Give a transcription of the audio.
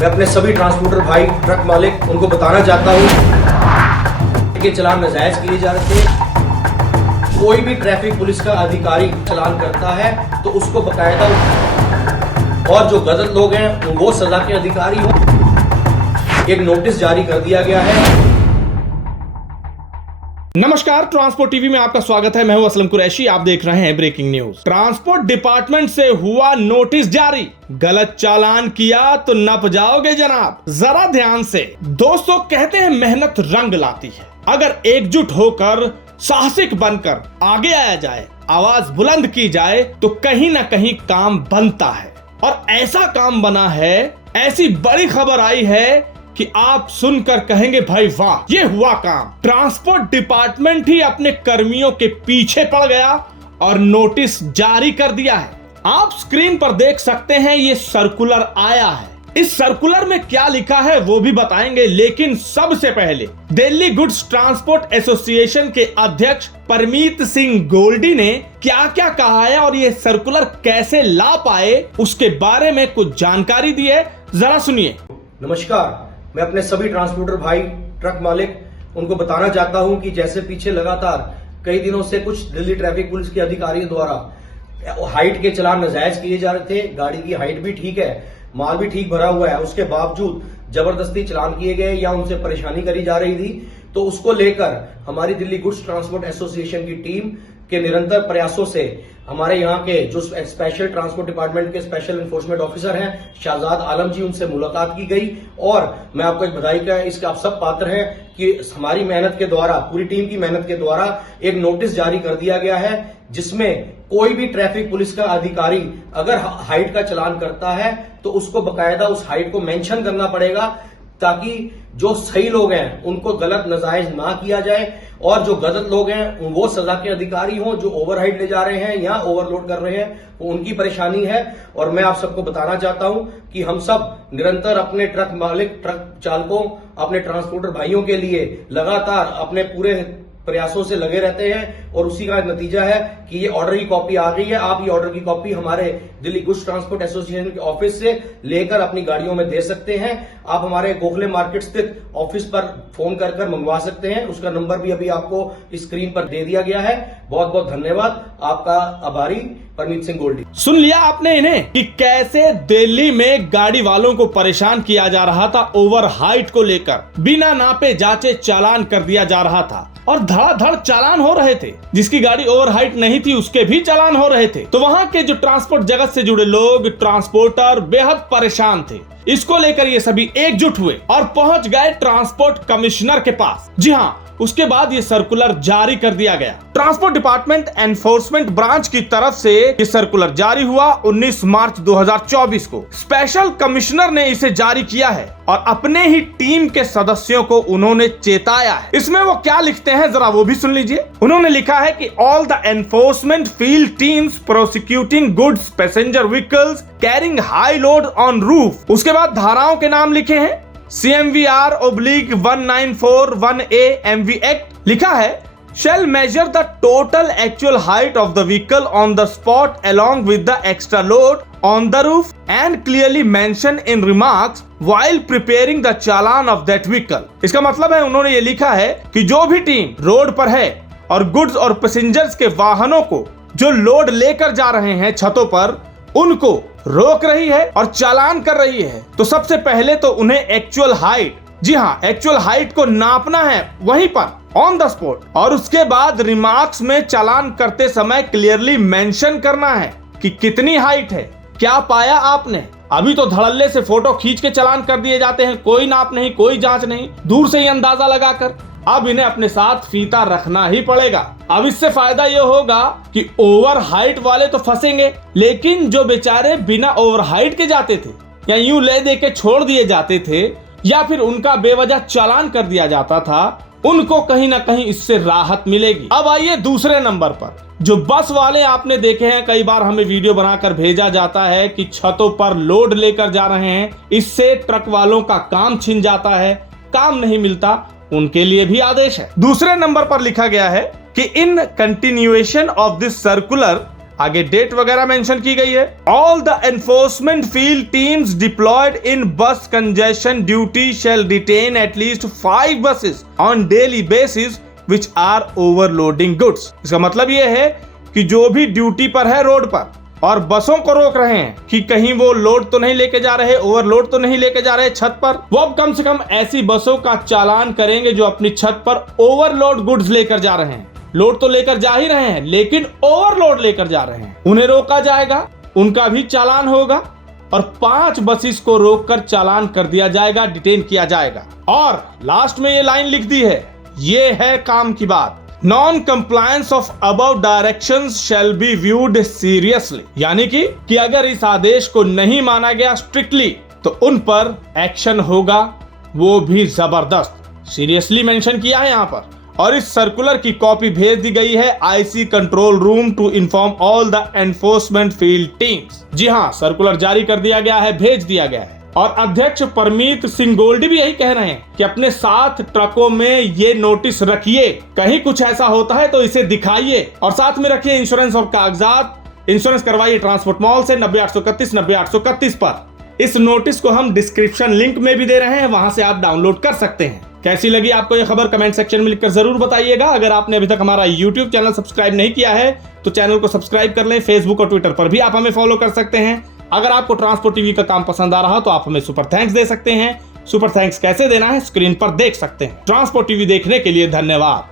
मैं अपने सभी ट्रांसपोर्टर भाई, ट्रक मालिक, उनको बताना चाहता हूँ कि चालान नाजायज किए जा रहे थे। कोई भी ट्रैफिक पुलिस का अधिकारी चालान करता है तो उसको बकायदा, और जो गलत लोग हैं वो सजा के अधिकारी हो, एक नोटिस जारी कर दिया गया है। नमस्कार, ट्रांसपोर्ट टीवी में आपका स्वागत है। मैं हूं असलम कुरैशी, आप देख रहे हैं ब्रेकिंग न्यूज। ट्रांसपोर्ट डिपार्टमेंट से हुआ नोटिस जारी, गलत चालान किया तो नप जाओगे जनाब। जरा ध्यान से दोस्तों, कहते हैं मेहनत रंग लाती है। अगर एकजुट होकर, साहसिक बनकर आगे आया जाए, आवाज बुलंद की जाए तो कहीं ना कहीं काम बनता है। और ऐसा काम बना है, ऐसी बड़ी खबर आई है कि आप सुनकर कहेंगे भाई वाह, ये हुआ काम। ट्रांसपोर्ट डिपार्टमेंट ही अपने कर्मियों के पीछे पड़ गया और नोटिस जारी कर दिया है। आप स्क्रीन पर देख सकते हैं, ये सर्कुलर आया है। इस सर्कुलर में क्या लिखा है वो भी बताएंगे, लेकिन सबसे पहले दिल्ली गुड्स ट्रांसपोर्ट एसोसिएशन के अध्यक्ष परमीत सिंह गोल्डी ने क्या क्या कहा है और ये सर्कुलर कैसे ला पाए, उसके बारे में कुछ जानकारी दी है, जरा सुनिए। नमस्कार, मैं अपने सभी ट्रांसपोर्टर भाई, ट्रक मालिक, उनको बताना चाहता हूं कि जैसे पीछे लगातार कई दिनों से कुछ दिल्ली ट्रैफिक पुलिस के अधिकारियों द्वारा हाइट के चालान नाजायज किए जा रहे थे। गाड़ी की हाइट भी ठीक है, माल भी ठीक भरा हुआ है, उसके बावजूद जबरदस्ती चालान किए गए या उनसे परेशानी करी जा रही थी। तो उसको लेकर हमारी दिल्ली गुड्स ट्रांसपोर्ट एसोसिएशन की टीम के निरंतर प्रयासों से हमारे यहाँ के जो स्पेशल ट्रांसपोर्ट डिपार्टमेंट के स्पेशल एनफोर्समेंट ऑफिसर हैं शाहजाद आलम जी, उनसे मुलाकात की गई। और मैं आपको एक बधाई का इसके आप सब पात्र हैं कि हमारी मेहनत के द्वारा, पूरी टीम की मेहनत के द्वारा एक नोटिस जारी कर दिया गया है, जिसमें कोई भी ट्रैफिक पुलिस का अधिकारी अगर हाइट का चालान करता है तो उसको बकायदा उस हाइट को मेंशन करना पड़ेगा, ताकि जो सही लोग हैं उनको गलत नाजायज ना किया जाए और जो गलत लोग हैं वो सजा के अधिकारी हों। जो ओवर हाइट ले जा रहे हैं या ओवरलोड कर रहे हैं वो उनकी परेशानी है। और मैं आप सबको बताना चाहता हूं कि हम सब निरंतर अपने ट्रक मालिक, ट्रक चालकों, अपने ट्रांसपोर्टर भाइयों के लिए लगातार अपने पूरे प्रयासों से लगे रहते हैं और उसी का नतीजा है कि ये ऑर्डर की कॉपी आ गई है। आप ये ऑर्डर की कॉपी हमारे दिल्ली गुड्स ट्रांसपोर्ट एसोसिएशन के ऑफिस से लेकर अपनी गाड़ियों में दे सकते हैं। आप हमारे गोखले मार्केट स्थित ऑफिस पर फोन कर मंगवा सकते हैं, उसका नंबर भी अभी आपको स्क्रीन पर दे दिया गया है। बहुत बहुत धन्यवाद, आपका आभारी परमीत सिंह गोल्डी। सुन लिया आपने इन्हें कि कैसे दिल्ली में गाड़ी वालों को परेशान किया जा रहा था, ओवर हाइट को लेकर बिना नापे जांचे चालान कर दिया जा रहा था और धड़ाधड़ चालान हो रहे थे। जिसकी गाड़ी ओवर हाइट नहीं थी उसके भी चालान हो रहे थे। तो वहाँ के जो ट्रांसपोर्ट जगत से जुड़े लोग, ट्रांसपोर्टर बेहद परेशान थे। इसको लेकर ये सभी एकजुट हुए और पहुंच गए ट्रांसपोर्ट कमिश्नर के पास। जी हाँ, उसके बाद ये सर्कुलर जारी कर दिया गया। ट्रांसपोर्ट डिपार्टमेंट एनफोर्समेंट ब्रांच की तरफ से ये सर्कुलर जारी हुआ 19 मार्च 2024 को। स्पेशल कमिश्नर ने इसे जारी किया है और अपने ही टीम के सदस्यों को उन्होंने चेताया है। इसमें वो क्या लिखते हैं जरा वो भी सुन लीजिए। उन्होंने लिखा है कि all the enforcement field teams prosecuting goods passenger vehicles carrying high load on roof. उसके बाद धाराओं के नाम लिखे हैं, CMVR/1941A MV Act लिखा है, shall measure the total actual height of the vehicle on the spot along with the extra load on the roof and clearly mention in remarks while preparing the challan of that vehicle। इसका मतलब है, उन्होंने ये लिखा है कि जो भी टीम रोड पर है और गुड्स और पैसेंजर्स के वाहनों को जो लोड लेकर जा रहे हैं छतों पर, उनको रोक रही है और चालान कर रही है, तो सबसे पहले तो उन्हें एक्चुअल हाइट, जी हाँ, एक्चुअल हाइट को नापना है वहीं पर ऑन द स्पॉट। और उसके बाद रिमार्क्स में चालान करते समय क्लियरली मेंशन करना है कि कितनी हाइट है, क्या पाया आपने। अभी तो धड़ल्ले से फोटो खींच के चालान कर दिए जाते हैं, कोई नाप नहीं, कोई जांच नहीं, दूर से ही अंदाजा लगाकर। अब इन्हें अपने साथ फीता रखना ही पड़ेगा। अब इससे फायदा ये होगा कि ओवर हाइट वाले तो फंसेंगे, लेकिन जो बेचारे बिना ओवर हाइट के जाते थे या यूं ले दे के छोड़ दिए जाते थे या फिर उनका बेवजह चालान कर दिया जाता था, उनको कहीं ना कहीं इससे राहत मिलेगी। अब आइए दूसरे नंबर पर, जो बस वाले आपने देखे हैं, कई बार हमें वीडियो बनाकर भेजा जाता है कि छतों पर लोड लेकर जा रहे हैं, इससे ट्रक वालों का काम छिन जाता है, काम नहीं मिलता, उनके लिए भी आदेश है। दूसरे नंबर पर लिखा गया है कि in continuation of this circular आगे डेट वगैरह मेंशन की गई है। All the enforcement field teams deployed in bus congestion duty shall detain at least 5 buses on daily basis which are overloading goods. इसका मतलब यह है कि जो भी ड्यूटी पर है रोड पर और बसों को रोक रहे हैं कि कहीं वो लोड तो नहीं लेके जा रहे, ओवरलोड तो नहीं लेके जा रहे छत पर, वो अब कम से कम ऐसी बसों का चालान करेंगे जो अपनी छत पर ओवरलोड गुड्स लेकर जा रहे हैं। लोड तो लेकर जा ही रहे हैं लेकिन ओवरलोड लेकर जा रहे हैं, उन्हें रोका जाएगा, उनका भी चालान होगा और 5 बसेस को रोककर चालान कर दिया जाएगा, डिटेन किया जाएगा। और लास्ट में ये लाइन लिख दी है, ये है काम की बात, non compliance of above directions shall be viewed seriously, यानी कि अगर इस आदेश को नहीं माना गया स्ट्रिक्टली तो उन पर एक्शन होगा, वो भी जबरदस्त। सीरियसली मेंशन किया है यहां पर। और इस सर्कुलर की कॉपी भेज दी गई है IC control room to inform all the enforcement field teams. जी हां, सर्कुलर जारी कर दिया गया है, भेज दिया गया है। और अध्यक्ष परमीत सिंह गोल्डी भी यही कह रहे हैं कि अपने साथ ट्रकों में ये नोटिस रखिए, कहीं कुछ ऐसा होता है तो इसे दिखाइए और साथ में रखिए इंश्योरेंस और कागजात। इंश्योरेंस करवाइए ट्रांसपोर्ट मॉल से 90831 90831 पर। इस नोटिस को हम डिस्क्रिप्शन लिंक में भी दे रहे हैं, वहां से आप डाउनलोड कर सकते हैं। कैसी लगी आपको यह खबर कमेंट सेक्शन में लिखकर जरूर बताइएगा। अगर आपने अभी तक हमारा YouTube चैनल सब्सक्राइब नहीं किया है तो चैनल को सब्सक्राइब कर लें। फेसबुक और ट्विटर पर भी आप हमें फॉलो कर सकते हैं। अगर आपको ट्रांसपोर्ट टीवी का काम पसंद आ रहा तो आप हमें सुपर थैंक्स दे सकते हैं। सुपर थैंक्स कैसे देना है स्क्रीन पर देख सकते हैं। ट्रांसपोर्ट टीवी देखने के लिए धन्यवाद।